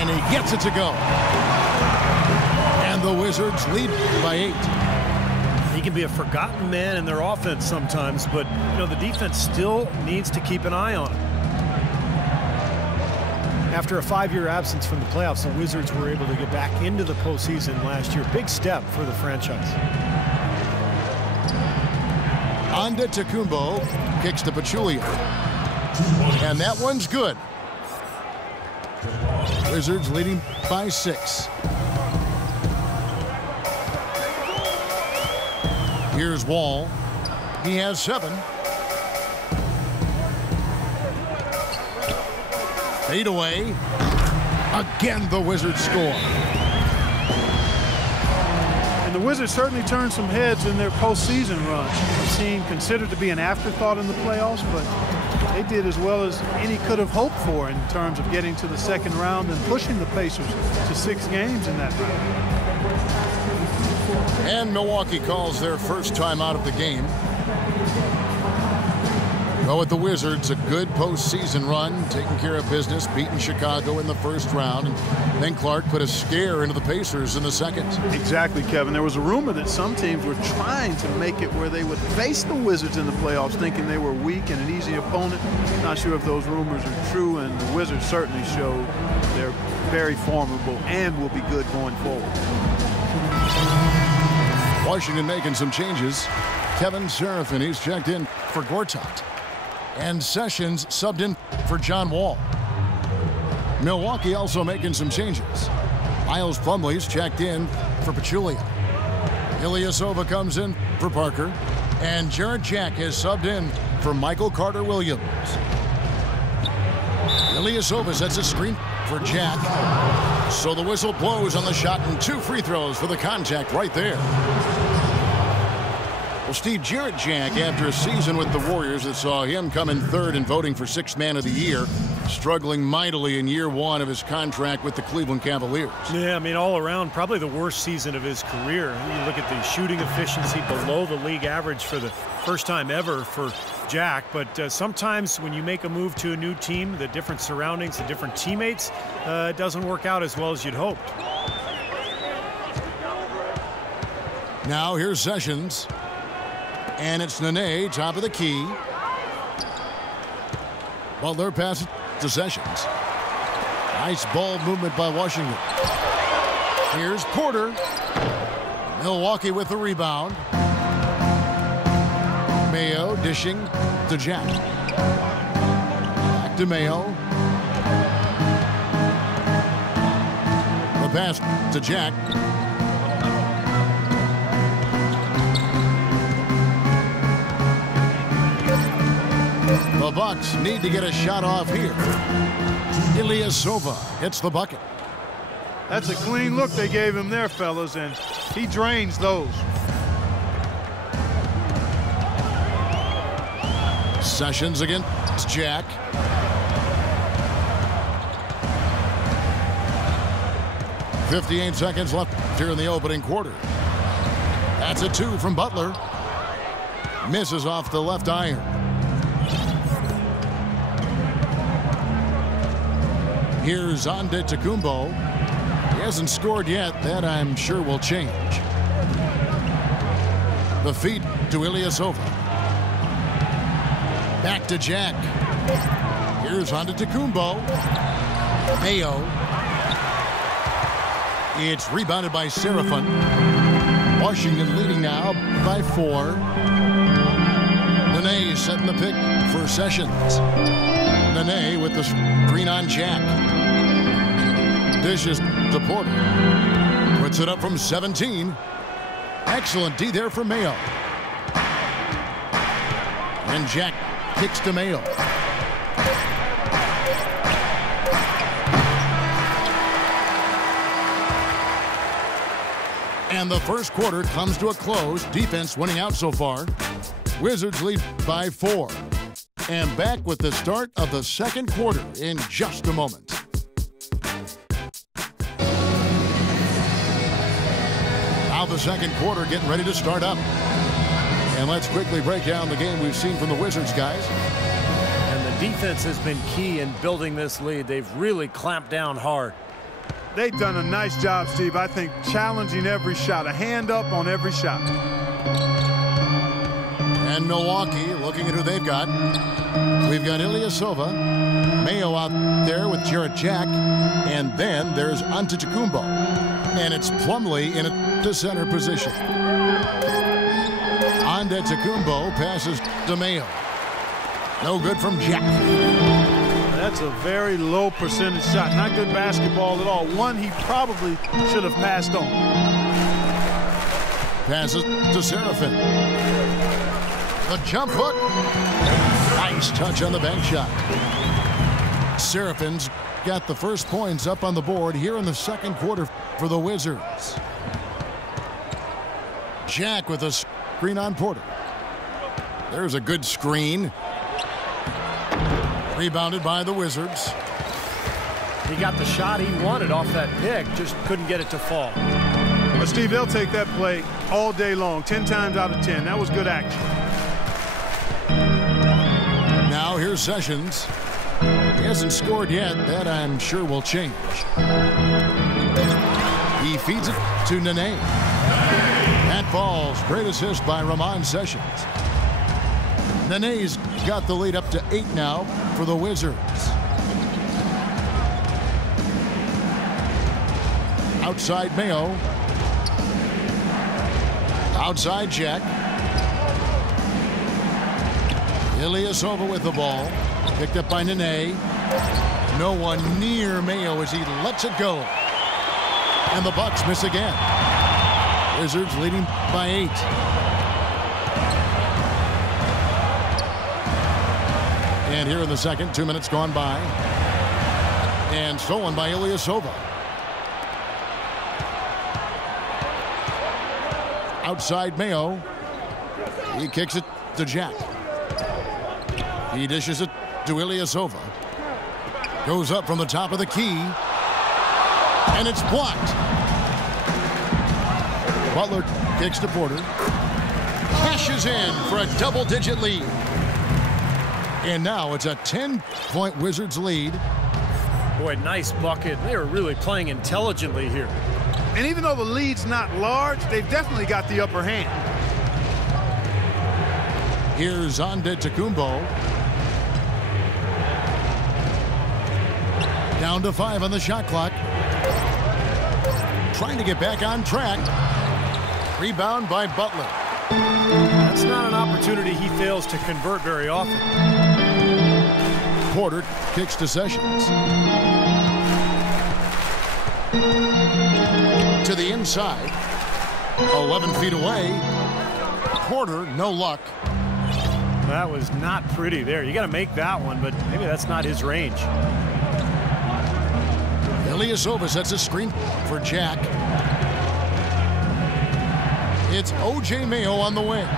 And he gets it to go. And the Wizards lead by 8. He can be a forgotten man in their offense sometimes, but you know the defense still needs to keep an eye on him. After a 5-year absence from the playoffs, the Wizards were able to get back into the postseason last year. Big step for the franchise. Antetokounmpo kicks to Pachulia. And that one's good. Wizards leading by 6. Here's Wall. He has 7. Fade away. Again, the Wizards score. And the Wizards certainly turned some heads in their postseason run. A team considered to be an afterthought in the playoffs, but they did as well as any could have hoped for in terms of getting to the second round and pushing the Pacers to 6 games in that round. And Milwaukee calls their first time out of the game. Well, with the Wizards, a good postseason run, taking care of business, beating Chicago in the first round, and then Clark put a scare into the Pacers in the second. Exactly, Kevin. There was a rumor that some teams were trying to make it where they would face the Wizards in the playoffs, thinking they were weak and an easy opponent. Not sure if those rumors are true, and the Wizards certainly showed they're very formidable and will be good going forward. Washington making some changes. Kevin Serafin, he's checked in for Gortat. And Sessions subbed in for John Wall. Milwaukee also making some changes. Miles Plumlee's checked in for Pachulia. Ilyasova comes in for Parker. And Jarrett Jack is subbed in for Michael Carter-Williams. Ilyasova sets a screen for Jack. So the whistle blows on the shot and 2 free throws for the contact right there. Well, Steve, Jarrett Jack, after a season with the Warriors that saw him come in 3rd in voting for 6th man of the year, struggling mightily in year 1 of his contract with the Cleveland Cavaliers. Yeah, I mean, all around, probably the worst season of his career. You look at the shooting efficiency below the league average for the first time ever for Jack. But sometimes when you make a move to a new team, the different surroundings, the different teammates, it doesn't work out as well as you'd hoped. Now here's Sessions. And it's Nene, top of the key. Butler passes to Sessions. Nice ball movement by Washington. Here's Porter. Milwaukee with the rebound. Mayo dishing to Jack. Back to Mayo. The pass to Jack. The Bucks need to get a shot off here. Ilyasova hits the bucket. That's a clean look they gave him there, fellas, and he drains those. Sessions against Jack. .58 seconds left here in the opening quarter. That's a 2 from Butler. Misses off the left iron. Here's Antetokounmpo. He hasn't scored yet. That, I'm sure, will change. The feed to Ilyasova. Back to Jack. Here's Antetokounmpo. Mayo. It's rebounded by Serafin. Washington leading now by 4. Nene setting the pick for Sessions. Nene with the screen on Jack. Dishes to Porter. Puts it up from 17. Excellent D there for Mayo. And Jack kicks to Mayo. And the first quarter comes to a close. Defense winning out so far. Wizards lead by 4. And back with the start of the second quarter in just a moment. Now the second quarter getting ready to start up. And let's quickly break down the game we've seen from the Wizards, guys. And the defense has been key in building this lead. They've really clamped down hard. They've done a nice job, Steve. I think challenging every shot, a hand up on every shot. And Milwaukee looking at who they've got. We've got Ilyasova, Mayo out there with Jarrett Jack, and then there's Antetokounmpo. And it's Plumlee in the center position. Antetokounmpo passes to Mayo. No good from Jack. That's a very low percentage shot. Not good basketball at all. One he probably should have passed on. Passes to Seraphin. The jump hook. Nice touch on the bank shot. Seraphin's got the first points up on the board here in the second quarter for the Wizards. Jack with a screen on Porter. There's a good screen. Rebounded by the Wizards. He got the shot he wanted off that pick, just couldn't get it to fall. But Steve, they'll take that play all day long, 10 times out of 10. That was good action. Now here's Sessions. He hasn't scored yet. That I'm sure will change. He feeds it to Nene. That falls. Great assist by Ramon Sessions. Nene's got the lead up to 8 now for the Wizards. Outside Mayo. Outside Jack. Ilyasova with the ball. Picked up by Nene. No one near Mayo as he lets it go. And the Bucks miss again. Wizards leading by 8. And here in the second, 2 minutes gone by. And stolen by Ilyasova. Outside Mayo. He kicks it to Jack. He dishes it to Ilyasova. Goes up from the top of the key. And it's blocked. Butler kicks to Porter. Cashes in for a double-digit lead. And now it's a 10-point Wizards lead. Boy, nice bucket. They are really playing intelligently here. And even though the lead's not large, they've definitely got the upper hand. Here's Antetokounmpo. Down to 5 on the shot clock. Trying to get back on track. Rebound by Butler. That's not an opportunity he fails to convert very often. Porter kicks to Sessions. To the inside. 11 feet away. Porter, no luck. That was not pretty there. You got to make that one, but maybe that's not his range. Ilyasova sets a screen for Jack. It's O.J. Mayo on the wing.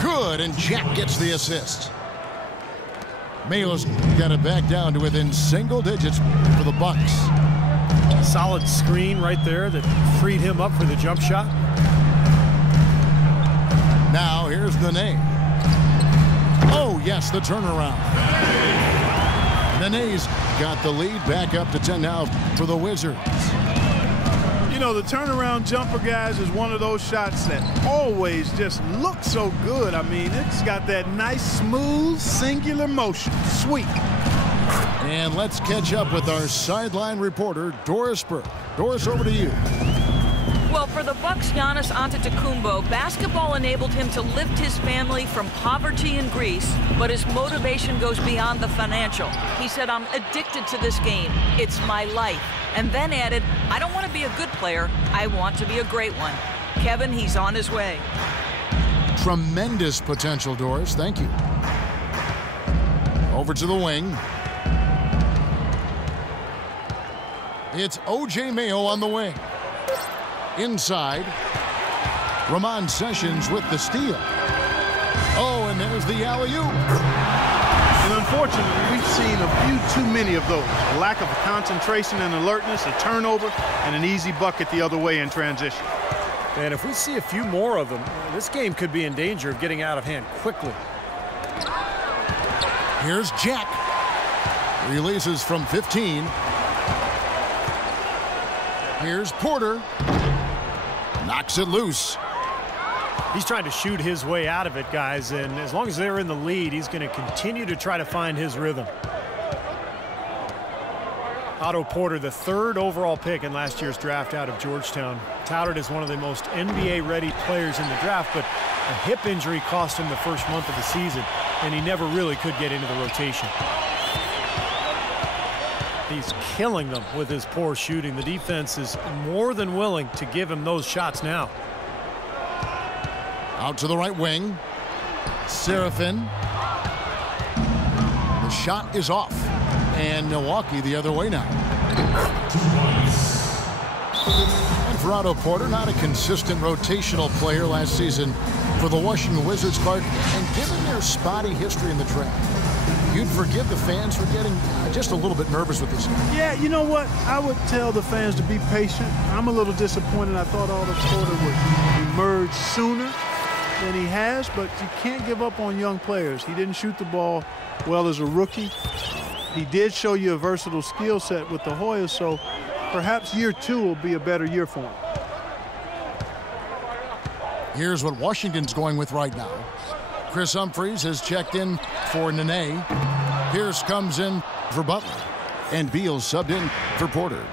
Good, and Jack gets the assist. Mayo's got it back down to within single digits for the Bucks. Solid screen right there that freed him up for the jump shot. Now here's Nene. Oh, yes, the turnaround. Nene's got the lead back up to 10 now for the Wizards. You know, the turnaround jumper, guys, is one of those shots that always just looks so good. I mean, it's got that nice, smooth, singular motion. Sweet. And let's catch up with our sideline reporter, Doris Burke. Doris, over to you. Well, for the Bucks' Giannis Antetokounmpo, basketball enabled him to lift his family from poverty in Greece, but his motivation goes beyond the financial. He said, "I'm addicted to this game. It's my life." And then added, "I don't want to be a good player. I want to be a great one." Kevin, he's on his way. Tremendous potential, Doris. Thank you. Over to the wing. It's O.J. Mayo on the wing. Inside. Ramon Sessions with the steal. Oh, and there's the alley-oop. And unfortunately, we've seen a few too many of those. A lack of concentration and alertness, a turnover, and an easy bucket the other way in transition. And if we see a few more of them, this game could be in danger of getting out of hand quickly. Here's Jack. Releases from 15. Here's Porter. Knocks it loose. He's trying to shoot his way out of it, guys, and as long as they're in the lead, he's going to continue to try to find his rhythm. Otto Porter, the 3rd overall pick in last year's draft out of Georgetown, touted as one of the most NBA-ready players in the draft, but a hip injury cost him the first month of the season, and he never really could get into the rotation. He's killing them with his poor shooting. The defense is more than willing to give him those shots now. Out to the right wing. Serafin. The shot is off. And Milwaukee the other way now. And for Otto Porter, not a consistent rotational player last season for the Washington Wizards, Clark. And given their spotty history in the draft, you'd forgive the fans for getting just a little bit nervous with this guy. Yeah, you know what? I would tell the fans to be patient. I'm a little disappointed. I thought Otto Porter would emerge sooner than he has, but you can't give up on young players. He didn't shoot the ball well as a rookie. He did show you a versatile skill set with the Hoyas, so perhaps year 2 will be a better year for him. Here's what Washington's going with right now. Chris Humphries has checked in for Nene. Pierce comes in for Butler. And Beal subbed in for Porter.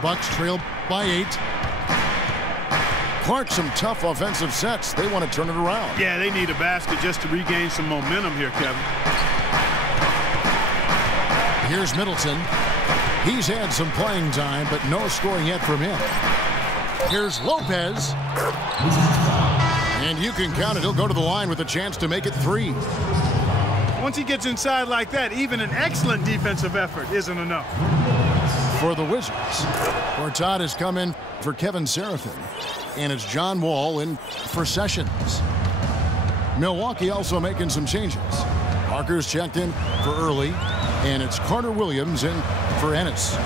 Bucks trail by 8. Clark, some tough offensive sets. They want to turn it around. Yeah, they need a basket just to regain some momentum here, Kevin. Here's Middleton. He's had some playing time, but no scoring yet from him. Here's Lopez. And you can count it. He'll go to the line with a chance to make it 3. Once he gets inside like that, even an excellent defensive effort isn't enough. For the Wizards, Gortat has come in for Kevin Serafin. And it's John Wall in for Sessions. Milwaukee also making some changes. Parker's checked in for Early. And it's Carter Williams in for Ennis.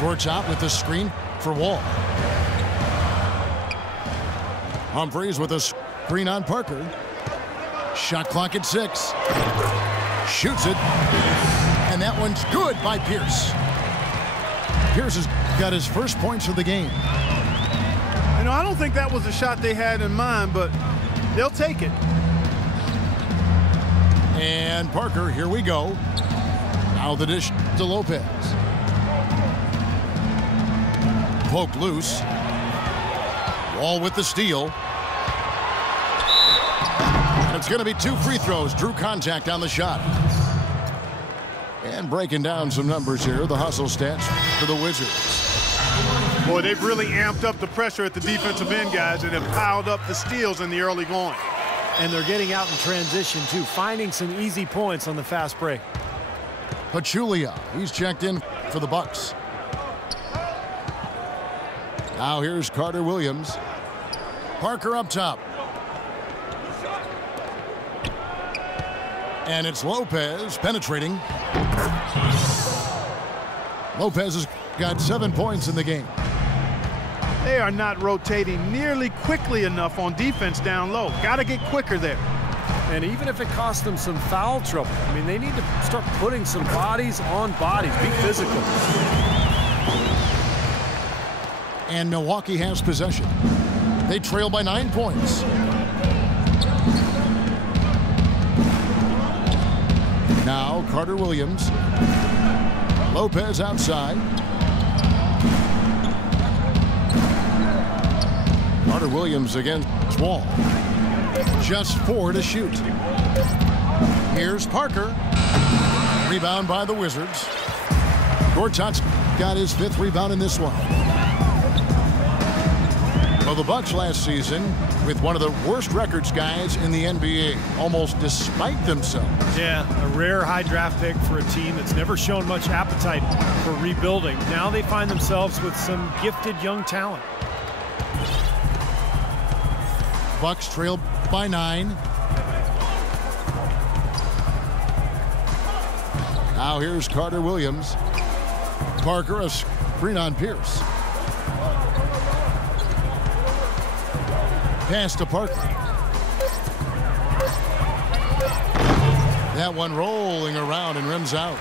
Gortat with the screen for Wall. Humphries with a screen on Parker. Shot clock at 6. Shoots it. And that one's good by Pierce. Pierce has got his first points of the game. You know, I don't think that was the shot they had in mind, but they'll take it. And Parker, here we go. Now the dish to Lopez. Poked loose. Wall with the steal. And it's going to be 2 free throws. Drew contact on the shot. And breaking down some numbers here, the hustle stats for the Wizards. Boy, they've really amped up the pressure at the defensive end, guys, and have piled up the steals in the early going. And they're getting out in transition, too, finding some easy points on the fast break. Pachulia, he's checked in for the Bucks. Now here's Carter Williams. Parker up top. And it's Lopez penetrating. Lopez has got 7 points in the game. They are not rotating nearly quickly enough on defense down low. Got to get quicker there. And even if it costs them some foul trouble, I mean, they need to start putting some bodies on bodies. Be physical. And Milwaukee has possession. They trail by 9 points. Now Carter Williams. Lopez outside. Carter Williams against Wall. Just 4 to shoot. Here's Parker. Rebound by the Wizards. Gortat's got his 5th rebound in this one. Well, the Bucks last season with one of the worst records, guys, in the NBA, almost despite themselves. Yeah, a rare high draft pick for a team that's never shown much appetite for rebuilding. Now they find themselves with some gifted young talent. Bucks trail by 9. Now here's Carter Williams. Parker, a screen on Pierce. Pass to Parker. That one rolling around and rims out.